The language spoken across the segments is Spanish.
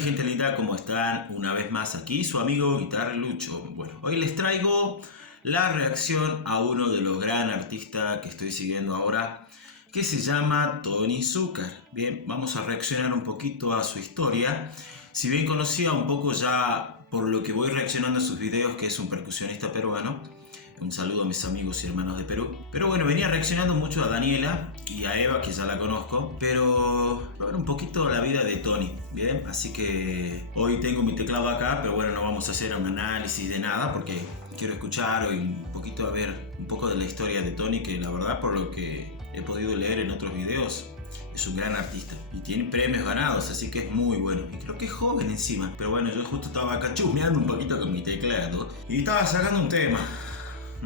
mi gente linda, ¿cómo están? Una vez más aquí su amigo Guitarra Lucho. Bueno, hoy les traigo la reacción a uno de los gran artistas que estoy siguiendo ahora, que se llama Tony Zucker. Bien, vamos a reaccionar un poquito a su historia. Si bien conocía un poco ya por lo que voy reaccionando a sus videos, que es un percusionista peruano. Un saludo a mis amigos y hermanos de Perú. Pero bueno, venía reaccionando mucho a Daniela y a Eva, que ya la conozco. Pero ver un poquito la vida de Tony, ¿bien? Así que hoy tengo mi teclado acá, pero bueno, no vamos a hacer un análisis de nada porque quiero escuchar hoy un poquito, a ver un poco de la historia de Tony, que la verdad por lo que he podido leer en otros videos, es un gran artista y tiene premios ganados, así que es muy bueno. Y creo que es joven encima. Pero bueno, yo justo estaba acá chusmeando un poquito con mi teclado y estaba sacando un tema.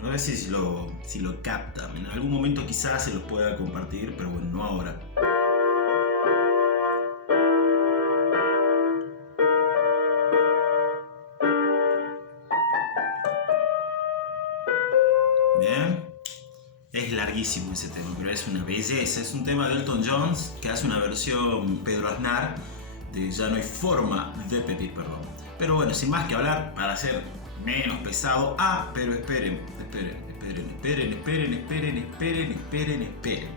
No sé si lo captan. En algún momento quizás se los pueda compartir, pero bueno, no ahora. Bien. Es larguísimo ese tema, pero es una belleza. Es un tema de Elton John que hace una versión Pedro Aznar de Ya no hay forma de pedir perdón. Pero bueno, sin más que hablar, para hacer menos pesado. Pero esperen.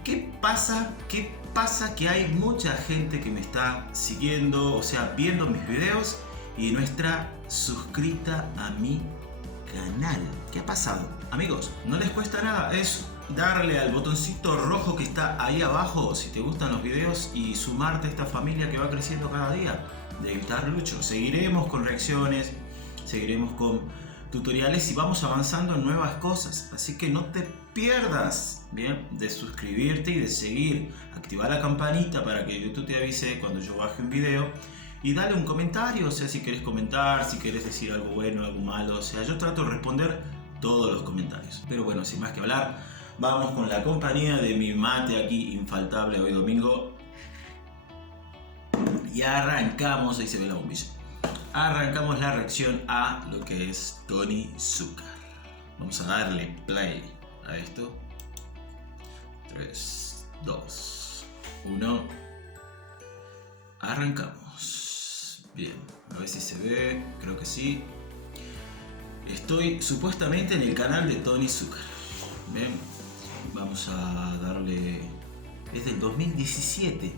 ¿Qué pasa? Que hay mucha gente que me está siguiendo, o sea, viendo mis videos y no está suscrita a mi canal. ¿Qué ha pasado? Amigos, no les cuesta nada, es darle al botoncito rojo que está ahí abajo si te gustan los videos y sumarte a esta familia que va creciendo cada día de Guitarra Lucho. Seguiremos con reacciones, seguiremos con tutoriales y vamos avanzando en nuevas cosas, así que no te pierdas, bien, de suscribirte y de seguir, activar la campanita para que YouTube te avise cuando yo baje un video y dale un comentario, o sea, si querés comentar, si querés decir algo bueno, algo malo, o sea, yo trato de responder todos los comentarios. Pero bueno, sin más que hablar, vamos con la compañía de mi mate aquí infaltable hoy domingo y arrancamos. Ahí se ve la bombilla. Arrancamos la reacción a lo que es Tony Zucker. Vamos a darle play a esto. 3, 2, 1. Arrancamos. Bien, a ver si se ve. Creo que sí. Estoy supuestamente en el canal de Tony Zucker. Bien, vamos a darle. Es del 2017.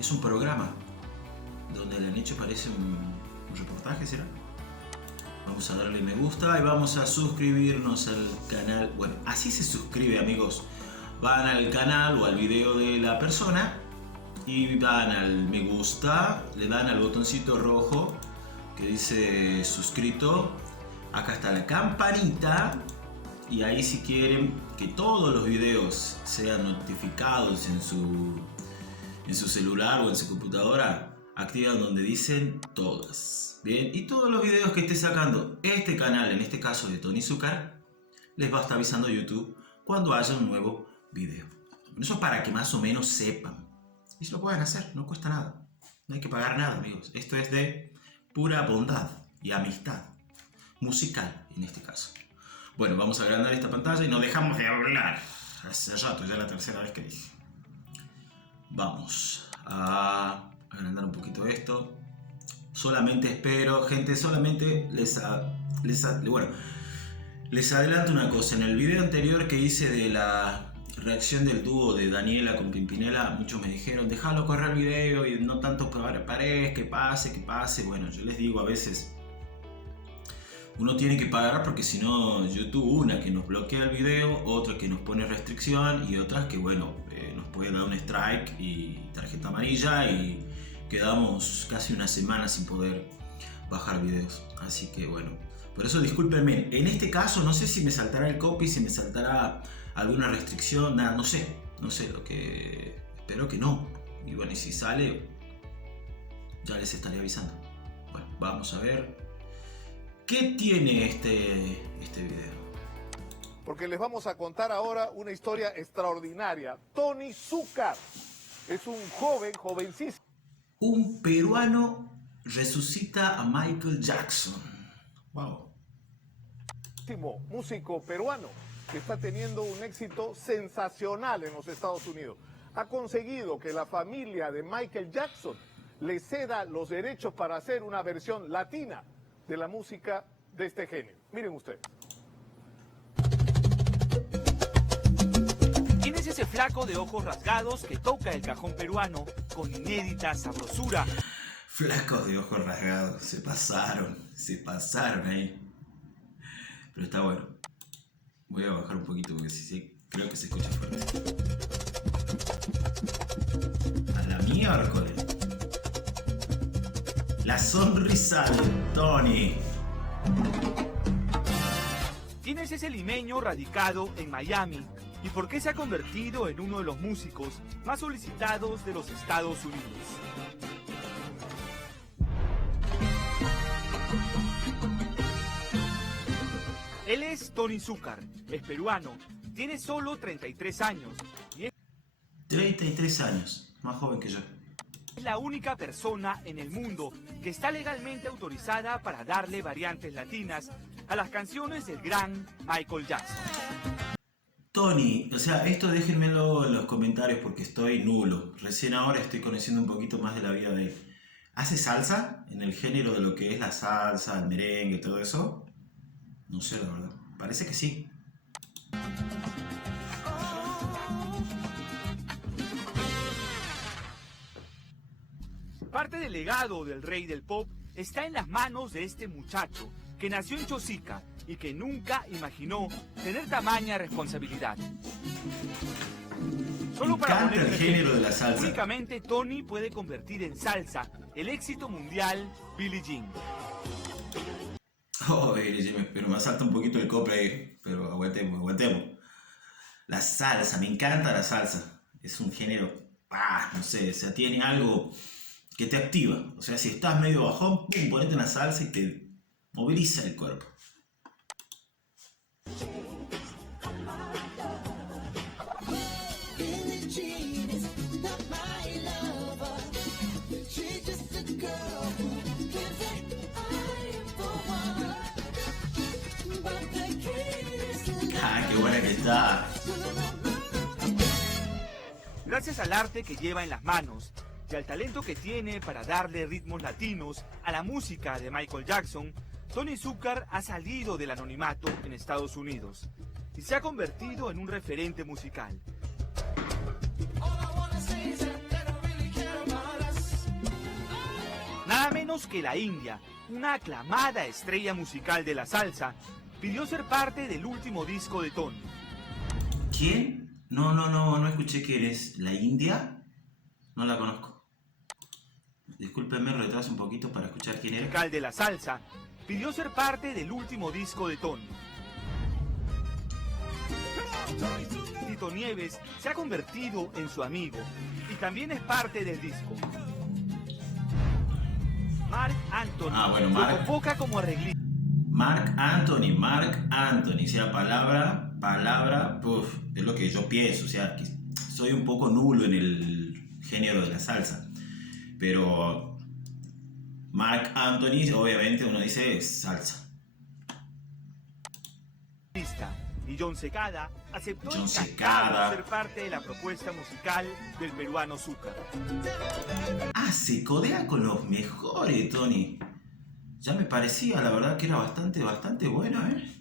Es un programa donde le han hecho, parece un reportaje, ¿será? Vamos a darle me gusta y vamos a suscribirnos al canal. Bueno, así se suscribe, amigos. Van al canal o al video de la persona y van al me gusta, le dan al botoncito rojo que dice suscrito. Acá está la campanita y ahí, si quieren que todos los videos sean notificados en su celular o en su computadora, activan donde dicen todas. Bien, y todos los videos que esté sacando este canal, en este caso de Tony Zucker, les va a estar avisando YouTube cuando haya un nuevo video. Eso es para que más o menos sepan. Y se lo pueden hacer, no cuesta nada. No hay que pagar nada, amigos. Esto es de pura bondad y amistad musical, en este caso. Bueno, vamos a agrandar esta pantalla y no dejamos de hablar. Hace rato, ya la tercera vez que dije. Vamos a agrandar un poquito esto. Solamente espero, gente, solamente les adelanto una cosa. En el video anterior que hice de la reacción del dúo de Daniela con Pimpinela, muchos me dijeron, déjalo correr el video y no tanto pares, que pase. Bueno, yo les digo, a veces uno tiene que pagar porque si no YouTube, una que nos bloquea el video, otra que nos pone restricción y otras que, bueno, nos puede dar un strike y tarjeta amarilla y quedamos casi una semana sin poder bajar videos. Así que bueno, por eso discúlpenme. En este caso no sé si me saltará el copy, si me saltará alguna restricción, nada, no sé, lo que espero que no. Y bueno, y si sale, ya les estaré avisando. Bueno, vamos a ver qué tiene este video. Porque les vamos a contar ahora una historia extraordinaria. Tony Zucker es un jovencísimo. Un peruano resucita a Michael Jackson. Wow. Músico peruano que está teniendo un éxito sensacional en los Estados Unidos. ha conseguido que la familia de Michael Jackson le ceda los derechos para hacer una versión latina de la música de este género. Miren ustedes. ¿Quién es ese flaco de ojos rasgados que toca el cajón peruano con inédita sabrosura? Flacos de ojos rasgados, se pasaron ahí. Pero está bueno. Voy a bajar un poquito porque sí, creo que se escucha fuerte. A la miércoles. La sonrisa de Tony. ¿Quién es ese limeño radicado en Miami? ¿Y por qué se ha convertido en uno de los músicos más solicitados de los Estados Unidos? Él es Tony Zúcar, es peruano, tiene solo 33 años y es 33 años, más joven que yo. la única persona en el mundo que está legalmente autorizada para darle variantes latinas a las canciones del gran Michael Jackson. Tony, o sea, esto déjenmelo en los comentarios porque estoy nulo. Recién ahora estoy conociendo un poquito más de la vida de él. ¿Hace salsa en el género de lo que es la salsa, el merengue y todo eso? No sé, la verdad. Parece que sí. Parte del legado del rey del pop está en las manos de este muchacho que nació en Chosica y que nunca imaginó tener tamaña responsabilidad. Solo Me encanta poner el un género ejemplo, de la salsa. únicamente Tony puede convertir en salsa el éxito mundial Billie Jean. Oh, Jimmy, pero me asalta un poquito el copre ahí. Pero aguantemos. La salsa, me encanta la salsa. Es un género, no sé, o sea, tiene algo que te activa. O sea, si estás medio bajón, pum, ponete una salsa y te moviliza el cuerpo. Qué buena que está. Gracias al arte que lleva en las manos y al talento que tiene para darle ritmos latinos a la música de Michael Jackson, Tony Zúcar ha salido del anonimato en Estados Unidos y se ha convertido en un referente musical. Nada menos que la India, una aclamada estrella musical de la salsa, pidió ser parte del último disco de Tony. ¿Quién? No escuché quién es. ¿La India? No la conozco. Discúlpenme, retraso un poquito para escuchar quién era. Musical de la salsa, pidió ser parte del último disco de Tony. Tito Nieves se ha convertido en su amigo y también es parte del disco. Marc Anthony bueno, lo Marc. convoca como arreglista. Marc Anthony, o sea, palabra, es lo que yo pienso, o sea, que soy un poco nulo en el género de la salsa, pero Marc Anthony, obviamente uno dice es salsa. Y John Secada aceptó John encantado Secada. ser parte de la propuesta musical del peruano Zúcar. Se codea con los mejores, Tony. Ya me parecía, la verdad, que era bastante bueno, ¿eh?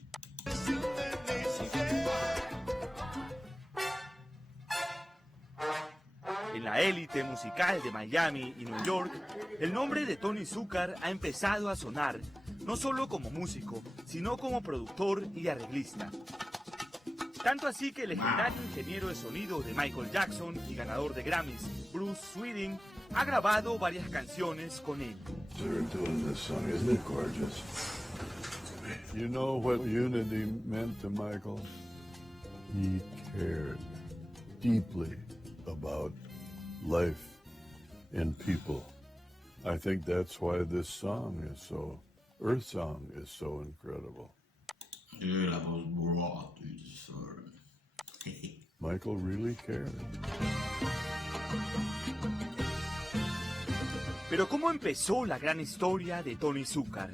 En la élite musical de Miami y New York, el nombre de Tony Zúcar ha empezado a sonar, no solo como músico, sino como productor y arreglista. Tanto así que el legendario ingeniero de sonido de Michael Jackson y ganador de Grammys, Bruce Sweding, ha grabado varias canciones con él. They're doing this song, isn't it gorgeous? You know what unity meant to Michael? He cared deeply about life and people. I think that's why this song is so, Earth Song is so incredible. Michael really cared. Pero ¿cómo empezó la gran historia de Tony Zúcar?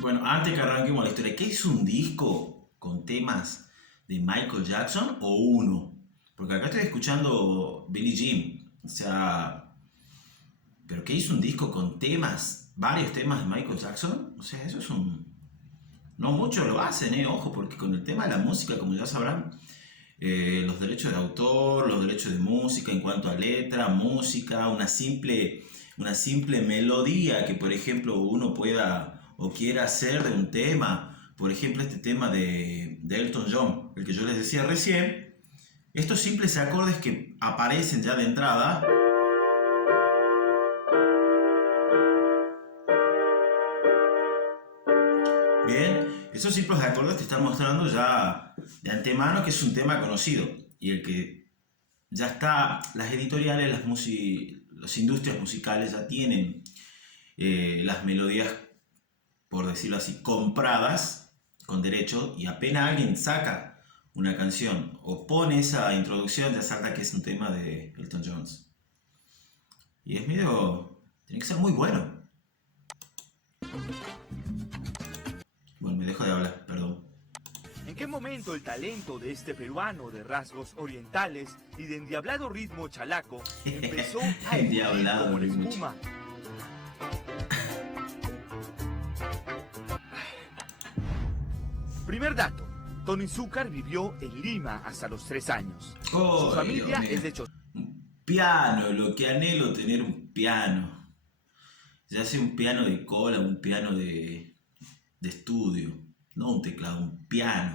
Bueno, antes que arranquemos la historia, ¿qué es un disco con temas de Michael Jackson o uno? Porque acá estoy escuchando Billie Jean, o sea, pero que hizo un disco con temas, varios temas de Michael Jackson, o sea, eso es un... No muchos lo hacen, ojo, porque con el tema de la música, como ya sabrán, los derechos de autor, los derechos de música en cuanto a letra, música, una simple melodía que, por ejemplo, uno pueda o quiera hacer de un tema, por ejemplo, este tema de Elton John, el que yo les decía recién, estos simples acordes que aparecen ya de entrada, bien, esos simples acordes te están mostrando ya de antemano que es un tema conocido y el que ya está, las editoriales, las industrias musicales ya tienen las melodías, por decirlo así, compradas con derecho, y apenas alguien saca una canción o pone esa introducción, ya salta que es un tema de Elton John. Y es medio... tiene que ser muy bueno. Bueno, me dejo de hablar, perdón. ¿En qué momento el talento de este peruano de rasgos orientales y de endiablado ritmo chalaco empezó a Endiablado como la ritmo espuma? Primer dato. Tony Zúcar vivió en Lima hasta los 3 años. Oh, Su familia Dios mío. es de Chosica. Un piano, lo que anhelo tener un piano. Ya sea un piano de cola, un piano de estudio. No un teclado, un piano.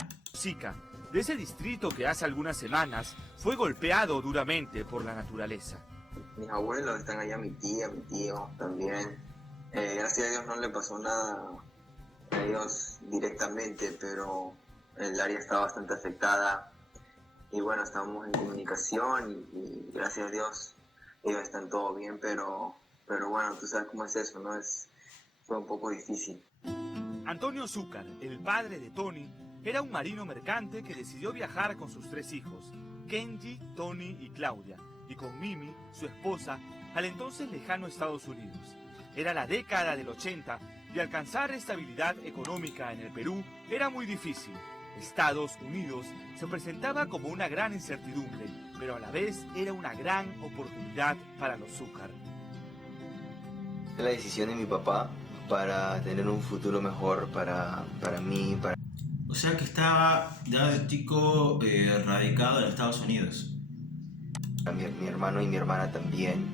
De ese distrito que hace algunas semanas fue golpeado duramente por la naturaleza. Mis abuelos están allá, mi tía, mi tío también. Gracias a Dios no le pasó nada a ellos directamente, pero el área está bastante afectada. Y bueno, estamos en comunicación y gracias a Dios ellos están todo bien, pero bueno, tú sabes cómo es eso, ¿no? Fue un poco difícil. Antonio Zúcar, el padre de Tony, era un marino mercante que decidió viajar con sus 3 hijos, Kenji, Tony y Claudia, y con Mimi, su esposa, al entonces lejano Estados Unidos. Era la década del 80 y alcanzar estabilidad económica en el Perú era muy difícil. Estados Unidos se presentaba como una gran incertidumbre, pero a la vez era una gran oportunidad para los Zúcar. La decisión de mi papá para tener un futuro mejor para mí, para... O sea que estaba ya de chico radicado en Estados Unidos. Mi hermano y mi hermana también.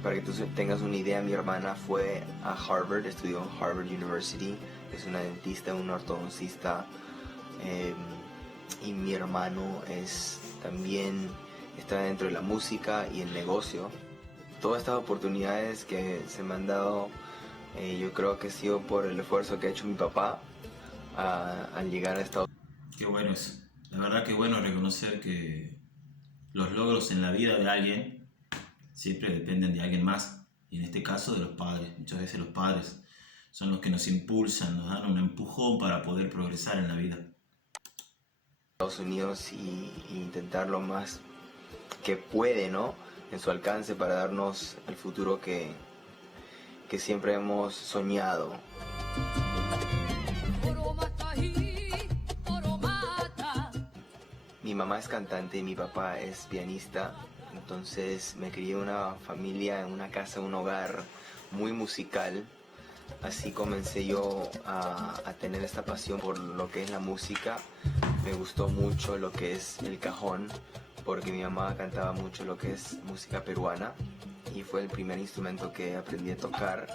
Para que tú tengas una idea, mi hermana fue a Harvard, estudió en Harvard University, es una dentista, un ortodoncista, y mi hermano también está dentro de la música y el negocio. Todas estas oportunidades que se me han dado, yo creo que ha sido por el esfuerzo que ha hecho mi papá al llegar a Estados Unidos. Qué bueno eso. La verdad que bueno reconocer que los logros en la vida de alguien siempre dependen de alguien más. Y en este caso de los padres. Muchas veces los padres son los que nos impulsan, nos dan un empujón para poder progresar en la vida. Estados Unidos y intentar lo más que puede, ¿no? En su alcance para darnos el futuro que siempre hemos soñado. Mi mamá es cantante y mi papá es pianista, entonces me crié en una familia, en una casa, un hogar muy musical. Así comencé yo a tener esta pasión por lo que es la música. Me gustó mucho lo que es el cajón, porque mi mamá cantaba mucho lo que es música peruana y fue el primer instrumento que aprendí a tocar.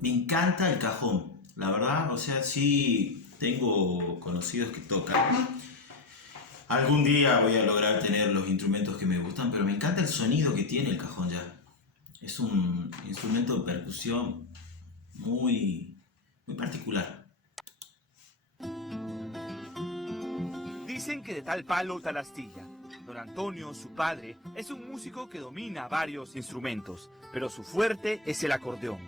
Me encanta el cajón, la verdad, o sea, sí tengo conocidos que tocan. Algún día voy a lograr tener los instrumentos que me gustan, pero me encanta el sonido que tiene el cajón ya. Es un instrumento de percusión muy particular. Dicen que de tal palo tal astilla. Don Antonio, su padre, es un músico que domina varios instrumentos, pero su fuerte es el acordeón.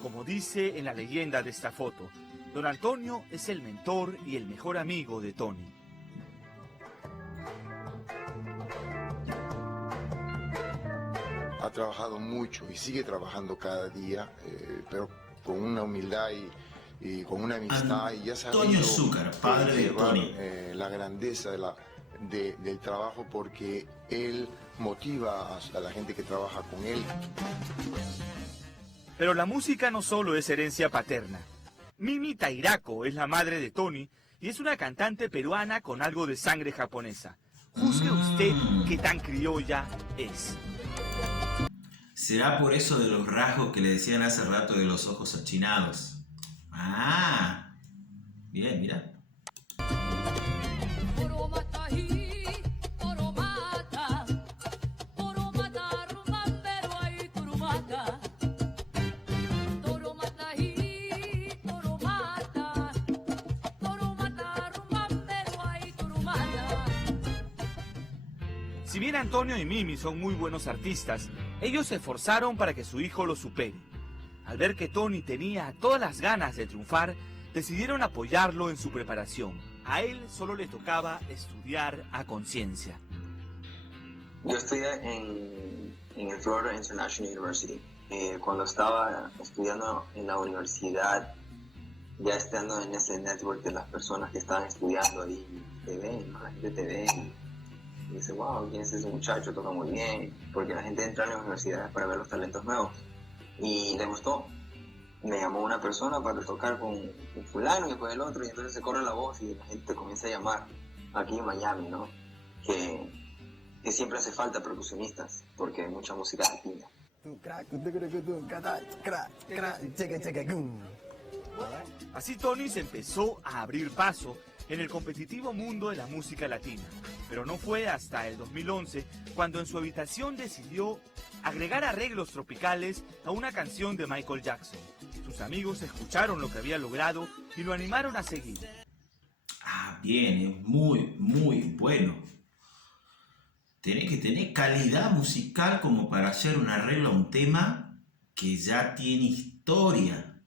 Como dice en la leyenda de esta foto, Don Antonio es el mentor y el mejor amigo de Tony. Ha trabajado mucho y sigue trabajando cada día, pero con una humildad y con una amistad y ya Antonio sabido Zúcar, padre de llevar, Tony. la grandeza del trabajo, porque él motiva a la gente que trabaja con él. Pero la música no solo es herencia paterna. Mimi Tairako es la madre de Tony y es una cantante peruana con algo de sangre japonesa. Juzgue usted qué tan criolla es. ¿Será por eso de los rasgos que le decían hace rato de los ojos achinados? Ah, bien, mira. Si bien Antonio y Mimi son muy buenos artistas, ellos se esforzaron para que su hijo lo supere. Al ver que Tony tenía todas las ganas de triunfar, decidieron apoyarlo en su preparación. A él solo le tocaba estudiar a conciencia. Yo estudié en el Florida International University. Cuando estaba estudiando en la universidad, ya estando en ese network de las personas que estaban estudiando ahí, te ven, ¿no? La gente te ve y dice, wow, ¿quién es ese muchacho? Toca muy bien, porque la gente entra a las universidades para ver los talentos nuevos. Y le gustó. Me llamó una persona para tocar con fulano y después el otro, y entonces se corre la voz y la gente comienza a llamar aquí en Miami, ¿no? Que siempre hace falta percusionistas, porque hay mucha música latina. Así Tony se empezó a abrir paso en el competitivo mundo de la música latina. Pero no fue hasta el 2011 cuando en su habitación decidió agregar arreglos tropicales a una canción de Michael Jackson. Sus amigos escucharon lo que había logrado y lo animaron a seguir. Ah, bien, es muy, muy bueno. Tenés que tener calidad musical como para hacer un arreglo a un tema que ya tiene historia.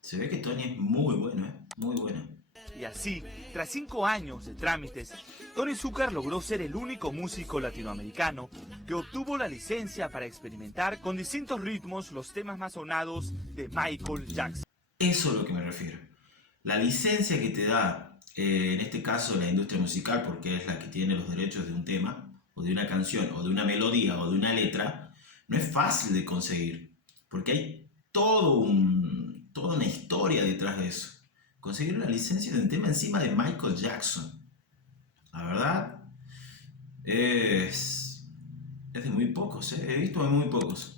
Se ve que Tony es muy bueno, muy bueno. Y así, tras 5 años de trámites, Tony Zúcar logró ser el único músico latinoamericano que obtuvo la licencia para experimentar con distintos ritmos los temas más sonados de Michael Jackson. Eso es a lo que me refiero. La licencia que te da, en este caso la industria musical, porque es la que tiene los derechos de un tema, o de una canción, o de una melodía, o de una letra, no es fácil de conseguir, porque hay toda una historia detrás de eso. Conseguir una licencia de un tema encima de Michael Jackson, la verdad, es de muy pocos, he visto de muy pocos.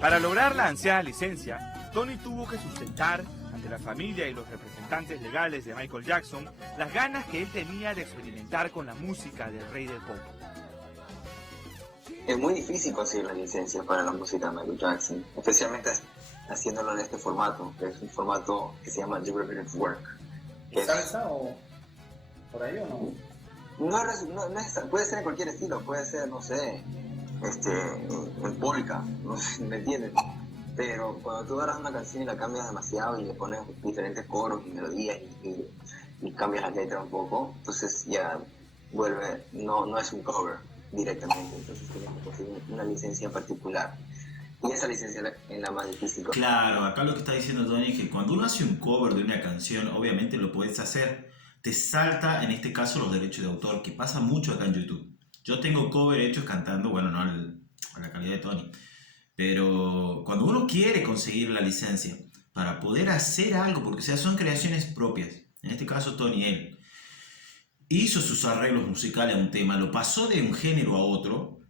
Para lograr la ansiada licencia, Tony tuvo que sustentar ante la familia y los representantes legales de Michael Jackson las ganas que él tenía de experimentar con la música del rey del pop. Es muy difícil conseguir la licencia para la música de Michael Jackson, especialmente haciéndolo en este formato, que es un formato que se llama Derivative Work. ¿Salsa o por ahí o no? No es, puede ser en cualquier estilo, puede ser, no sé, en polka, no sé, ¿me entiendes? Pero cuando tú agarras una canción y la cambias demasiado y le pones diferentes coros y melodías y cambias la letra un poco, entonces ya vuelve, no es un cover directamente, entonces tienes que conseguir una licencia particular. Y esa licencia es la más difícil. Claro, acá lo que está diciendo Tony es que cuando uno hace un cover de una canción, obviamente lo puedes hacer. Te salta, en este caso, los derechos de autor, que pasa mucho acá en YouTube. Yo tengo cover hechos cantando, bueno, no a la calidad de Tony. Pero cuando uno quiere conseguir la licencia para poder hacer algo, porque o sea, son creaciones propias. En este caso, Tony, él hizo sus arreglos musicales a un tema, lo pasó de un género a otro.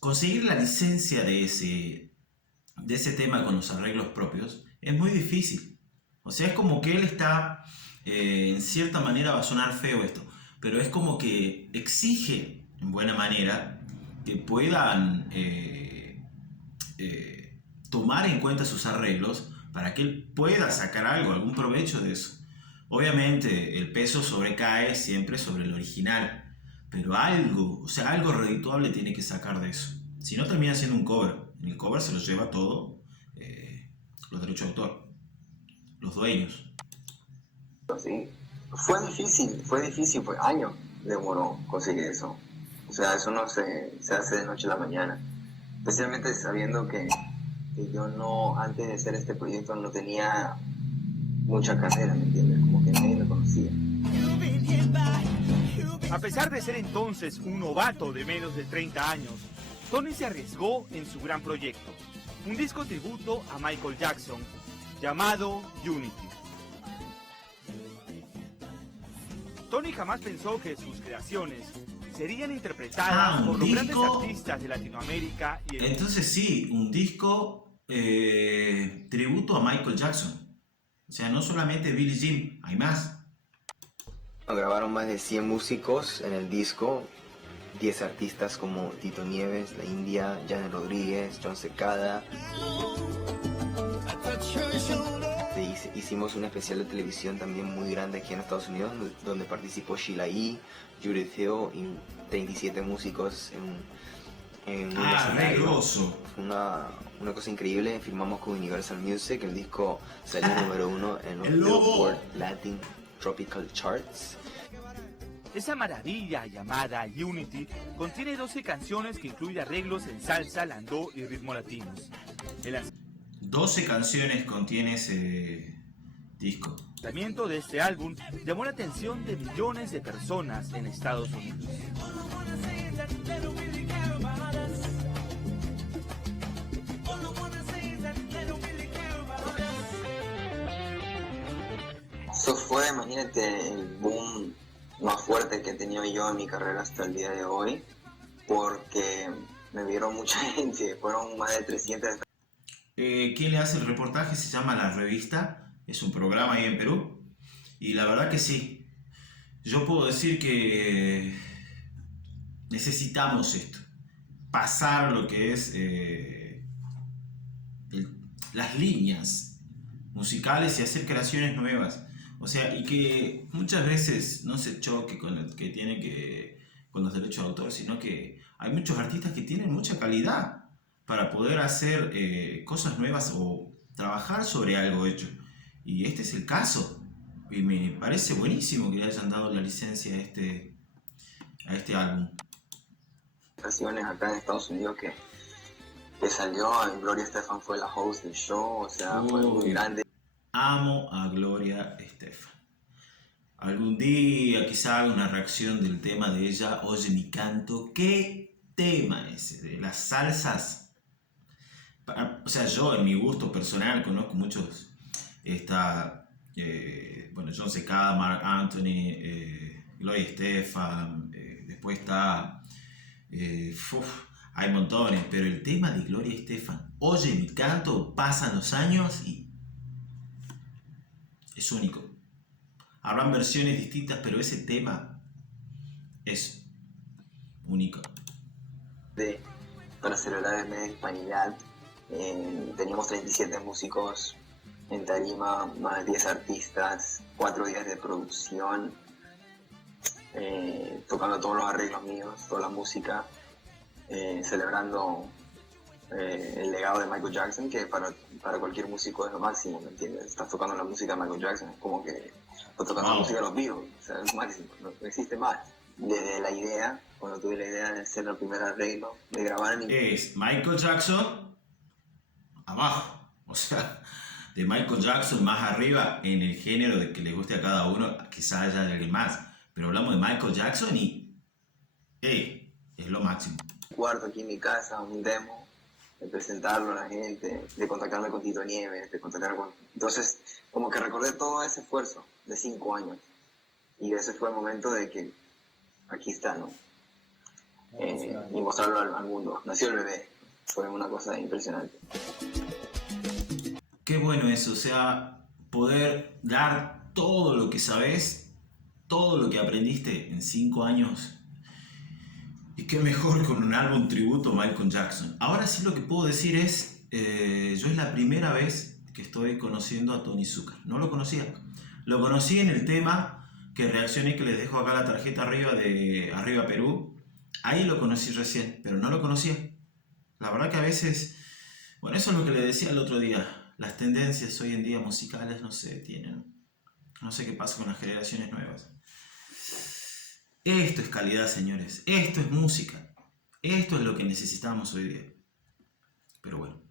Conseguir la licencia de ese tema con los arreglos propios es muy difícil. O sea, es como que él está, en cierta manera va a sonar feo esto, pero es como que exige, en buena manera, que puedan tomar en cuenta sus arreglos para que él pueda sacar algo, algún provecho de eso. Obviamente el peso sobrecae siempre sobre el original, pero algo, o sea, algo redituable tiene que sacar de eso. Si no, termina siendo un cover. En el cover se lo lleva todo los derechos de autor, los dueños. Sí. Fue difícil, fue años demoró conseguir eso. O sea, eso no se hace de noche a la mañana. Especialmente sabiendo que yo no, antes de hacer este proyecto, no tenía mucha carrera, ¿me entiendes? Como que nadie me conocía. A pesar de ser entonces un novato de menos de 30 años, Tony se arriesgó en su gran proyecto, un disco tributo a Michael Jackson llamado Unity. Tony jamás pensó que sus creaciones serían interpretadas por los grandes artistas de Latinoamérica y el... Entonces sí, un disco tributo a Michael Jackson. O sea, no solamente Billie Jean, hay más. Grabaron más de 100 músicos en el disco, 10 artistas como Tito Nieves, La India, Janet Rodríguez, John Secada. Hicimos un especial de televisión también muy grande aquí en Estados Unidos, donde participó Sheila E., Judith Hill y 37 músicos en un escenario. Una cosa increíble. Firmamos con Universal Music, el disco salió número 1 en los Billboard Latin Tropical Charts. Esa maravilla llamada Unity contiene 12 canciones que incluyen arreglos en salsa, landó y ritmo latinos. 12 canciones contiene ese disco. El lanzamiento de este álbum llamó la atención de millones de personas en Estados Unidos. Eso fue, imagínate, el boom más fuerte que he tenido yo en mi carrera hasta el día de hoy, porque me vieron mucha gente, fueron más de 300. ¿Quién le hace el reportaje? Se llama La Revista, es un programa ahí en Perú, y la verdad que sí, yo puedo decir que necesitamos esto, pasar lo que es las líneas musicales y hacer creaciones nuevas. O sea, y que muchas veces no se choque con el que tiene con los derechos de autor, sino que hay muchos artistas que tienen mucha calidad para poder hacer cosas nuevas o trabajar sobre algo hecho. Y este es el caso. Y me parece buenísimo que le hayan dado la licencia a este álbum. Acá en Estados Unidos que salió, Gloria Estefan fue la host del show, o sea, fue muy grande. Amo a Gloria Estefan. Algún día quizá haga una reacción del tema de ella, Oye mi canto. ¿Qué tema ese? De las salsas. O sea, yo en mi gusto personal conozco muchos. Está, John Secada, Marc Anthony, Gloria Estefan. Después está... hay montones, pero el tema de Gloria Estefan, Oye mi canto, pasan los años y es único. Habrán versiones distintas, pero ese tema es único. Para celebrar el mes de Hispanidad, teníamos 37 músicos en tarima, más de 10 artistas, 4 días de producción, tocando todos los arreglos míos, toda la música, celebrando el legado de Michael Jackson, que para cualquier músico es lo máximo, ¿me entiendes? Estás tocando la música de Michael Jackson, es como que estás tocando la música de los Beatles, o sea, es lo máximo, no existe más. Desde la idea, cuando tuve la idea de hacer el primer arreglo, de grabar en... Es Michael Jackson abajo, o sea, de Michael Jackson más arriba en el género de que le guste a cada uno, quizás haya alguien más, pero hablamos de Michael Jackson y es lo máximo. Cuarto aquí en mi casa, un demo, de presentarlo a la gente, de contactarme con Tito Nieves, de contactar con... Entonces, como que recordé todo ese esfuerzo de 5 años. Y ese fue el momento de que aquí está, ¿no? Y mostrarlo al mundo. Nació el bebé. Fue una cosa impresionante. Qué bueno eso, o sea, poder dar todo lo que sabes, todo lo que aprendiste en 5 años. Y qué mejor con un álbum tributo a Michael Jackson. Ahora sí lo que puedo decir es, yo es la primera vez que estoy conociendo a Tony Zúcar. No lo conocía. Lo conocí en el tema que reaccioné, que les dejo acá la tarjeta arriba de Arriba Perú. Ahí lo conocí recién, pero no lo conocía. La verdad que a veces, bueno, eso es lo que le decía el otro día. Las tendencias hoy en día musicales no se detienen. No sé qué pasa con las generaciones nuevas. Esto es calidad, señores. Esto es música. Esto es lo que necesitamos hoy día. Pero bueno,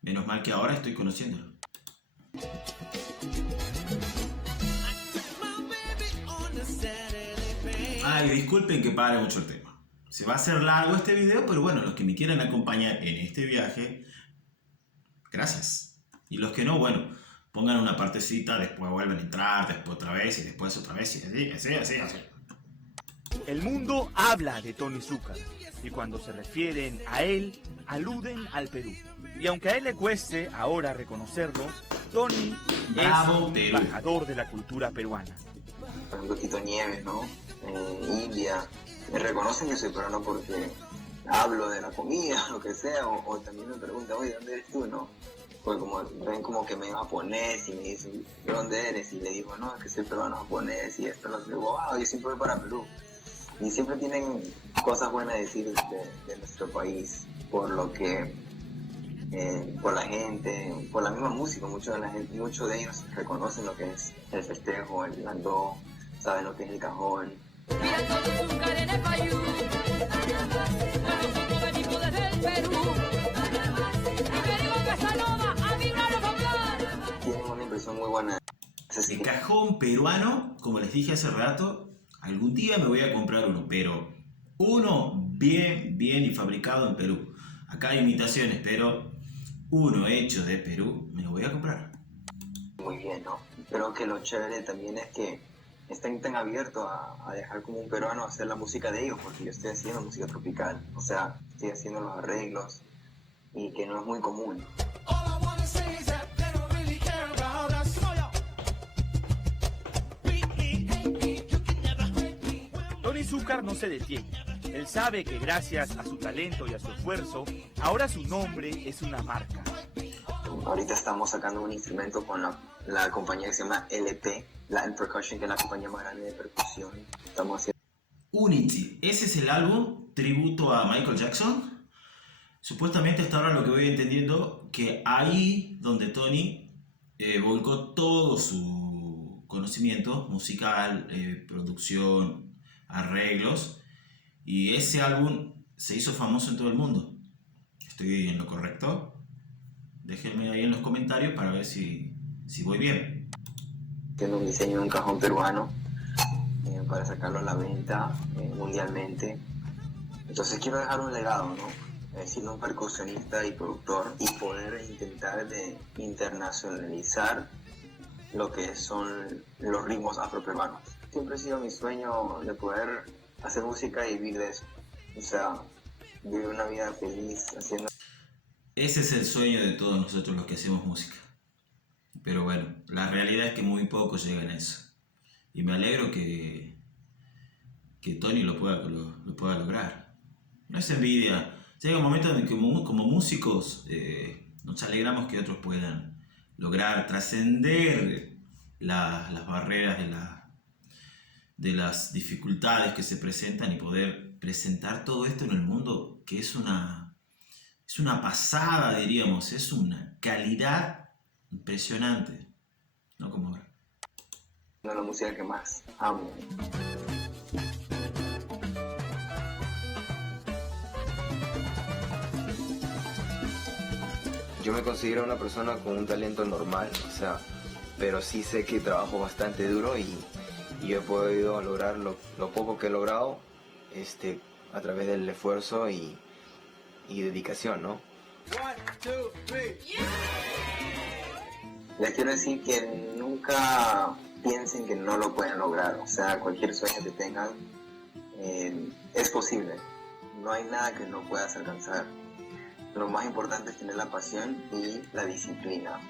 menos mal que ahora estoy conociéndolo. Ay, disculpen que pare mucho el tema. Se va a hacer largo este video, pero bueno, los que me quieran acompañar en este viaje, gracias. Y los que no, bueno, pongan una partecita, después vuelven a entrar, después otra vez y después otra vez y así. El mundo habla de Tony Zúcar y cuando se refieren a él, aluden al Perú. Y aunque a él le cueste ahora reconocerlo, Tony Bravo, es un Perú. embajador de la cultura peruana. Por ejemplo, Tito Nieves, ¿no? India, me reconocen que soy peruano porque hablo de la comida, lo que sea, o también me preguntan, oye, ¿dónde eres tú, no? Porque como ven como que me japonés y me dicen, ¿de dónde eres? Y le digo, no, es que soy peruano japonés y esto, no sé, digo, wow, yo siempre voy para Perú. Y siempre tienen cosas buenas a decir de nuestro país, por lo que, por la gente, por la misma música, muchos de ellos reconocen lo que es el festejo, el landó, saben lo que es el cajón. Mira todo Zúcar en el Payú, nosotros venimos desde el Perú, y venimos a Casanova a vibrar a bailar. Tienen una impresión muy buena. El cajón peruano, como les dije hace rato, algún día me voy a comprar uno, pero uno bien y fabricado en Perú. Acá hay imitaciones, pero uno hecho de Perú me lo voy a comprar. Muy bien, ¿no? Creo que lo chévere también es que estén tan abiertos a dejar como un peruano hacer la música de ellos, porque yo estoy haciendo música tropical, o sea, estoy haciendo los arreglos y que no es muy común. Tony Zúcar no se detiene. Él sabe que gracias a su talento y a su esfuerzo, ahora su nombre es una marca. Ahorita estamos sacando un instrumento con la compañía que se llama LP, Latin Percussion, que es la compañía más grande de percusión. Estamos haciendo... Unity, ese es el álbum tributo a Michael Jackson. Supuestamente hasta ahora lo que voy entendiendo, que ahí donde Tony volcó todo su conocimiento musical, producción, arreglos, y ese álbum se hizo famoso en todo el mundo. ¿Estoy en lo correcto? Déjenme ahí en los comentarios para ver si voy bien. Haciendo un diseño de un cajón peruano para sacarlo a la venta mundialmente. Entonces quiero dejar un legado, ¿no? Siendo un percusionista y productor y poder intentar de internacionalizar lo que son los ritmos afroperuanos. Siempre ha sido mi sueño de poder hacer música y vivir de eso. O sea, vivir una vida feliz haciendo... Ese es el sueño de todos nosotros los que hacemos música. Pero bueno, la realidad es que muy pocos llegan a eso. Y me alegro que Tony lo pueda lograr. No es envidia. Llega un momento en que como músicos nos alegramos que otros puedan lograr trascender las barreras de las dificultades que se presentan y poder presentar todo esto en el mundo, que es una pasada, diríamos, es una calidad impresionante, no como ahora. La música que más amo. Yo me considero una persona con un talento normal, o sea, pero sí sé que trabajo bastante duro y yo he podido lograr lo poco que he logrado a través del esfuerzo y dedicación, ¿no? Les quiero decir que nunca piensen que no lo pueden lograr, o sea, cualquier sueño que tengan es posible, no hay nada que no puedas alcanzar. Lo más importante es tener la pasión y la disciplina.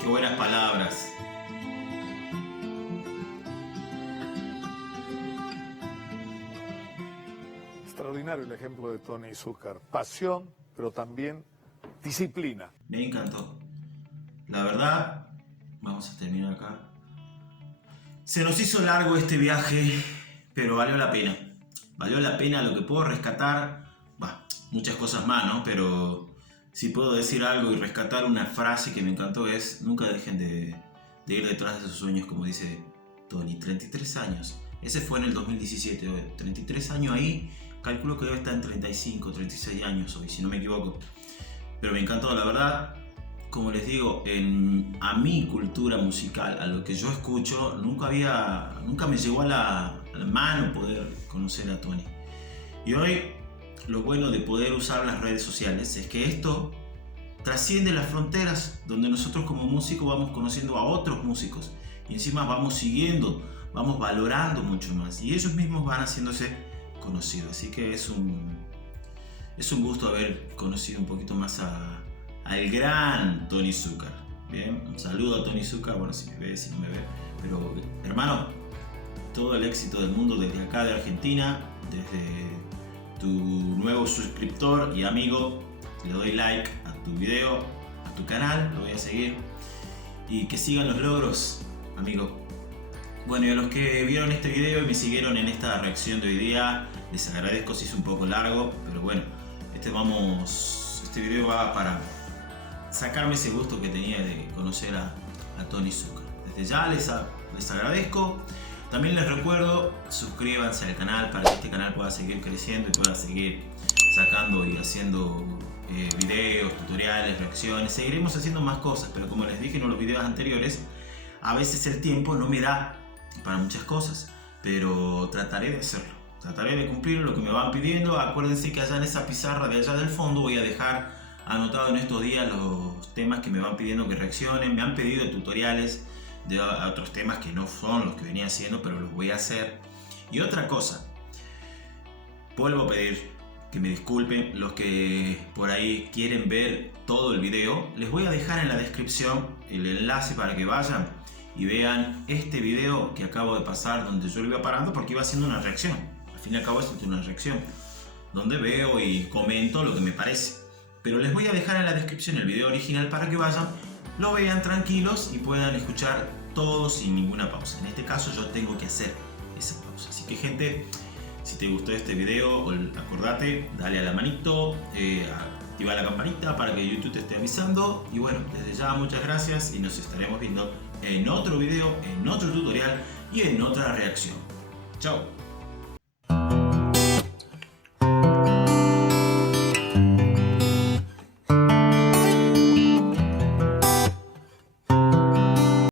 Qué buenas palabras. Extraordinario el ejemplo de Tony Zúcar. Pasión, pero también disciplina. Me encantó. La verdad, vamos a terminar acá. Se nos hizo largo este viaje, pero valió la pena. Valió la pena. Lo que puedo rescatar, muchas cosas más, ¿no? Pero si puedo decir algo y rescatar una frase que me encantó es: nunca dejen de ir detrás de sus sueños, como dice Tony. 33 años. Ese fue en el 2017. 33 años ahí. Calculo que debe estar en 35, 36 años hoy, si no me equivoco. Pero me encantó, la verdad. Como les digo, a mi cultura musical, a lo que yo escucho, nunca me llegó a la mano poder conocer a Tony. Y hoy, lo bueno de poder usar las redes sociales es que esto trasciende las fronteras, donde nosotros como músicos vamos conociendo a otros músicos y encima vamos siguiendo, vamos valorando mucho más y ellos mismos van haciéndose conocidos. Así que es un gusto haber conocido un poquito más al gran Tony Zúcar. Bien, un saludo a Tony Zúcar, bueno, si me ve, si no me ve, pero hermano, todo el éxito del mundo desde acá de Argentina, desde tu nuevo suscriptor y amigo. Le doy like a tu video, a tu canal, lo voy a seguir y que sigan los logros, amigo. Bueno, y a los que vieron este video y me siguieron en esta reacción de hoy día, les agradezco. Si es un poco largo, pero bueno, este video va para sacarme ese gusto que tenía de conocer a Tony Zúcar. Desde ya les agradezco. También les recuerdo, suscríbanse al canal para que este canal pueda seguir creciendo y pueda seguir sacando y haciendo videos, tutoriales, reacciones. Seguiremos haciendo más cosas, pero como les dije en los videos anteriores, a veces el tiempo no me da para muchas cosas, pero trataré de hacerlo. Trataré de cumplir lo que me van pidiendo. Acuérdense que allá en esa pizarra de allá del fondo voy a dejar anotado en estos días los temas que me van pidiendo que reaccionen. Me han pedido tutoriales de otros temas que no son los que venía haciendo, pero los voy a hacer. Y otra cosa, vuelvo a pedir que me disculpen los que por ahí quieren ver todo el video. Les voy a dejar en la descripción el enlace para que vayan y vean este video que acabo de pasar, donde yo lo iba parando porque iba haciendo una reacción. Al fin y al cabo esto es una reacción donde veo y comento lo que me parece. Pero les voy a dejar en la descripción el video original para que vayan, lo vean tranquilos y puedan escuchar todo sin ninguna pausa. En este caso yo tengo que hacer esa pausa. Así que gente, si te gustó este video, acordate, dale a la manito, activa la campanita para que YouTube te esté avisando. Y bueno, desde ya muchas gracias y nos estaremos viendo en otro video, en otro tutorial y en otra reacción. Chao.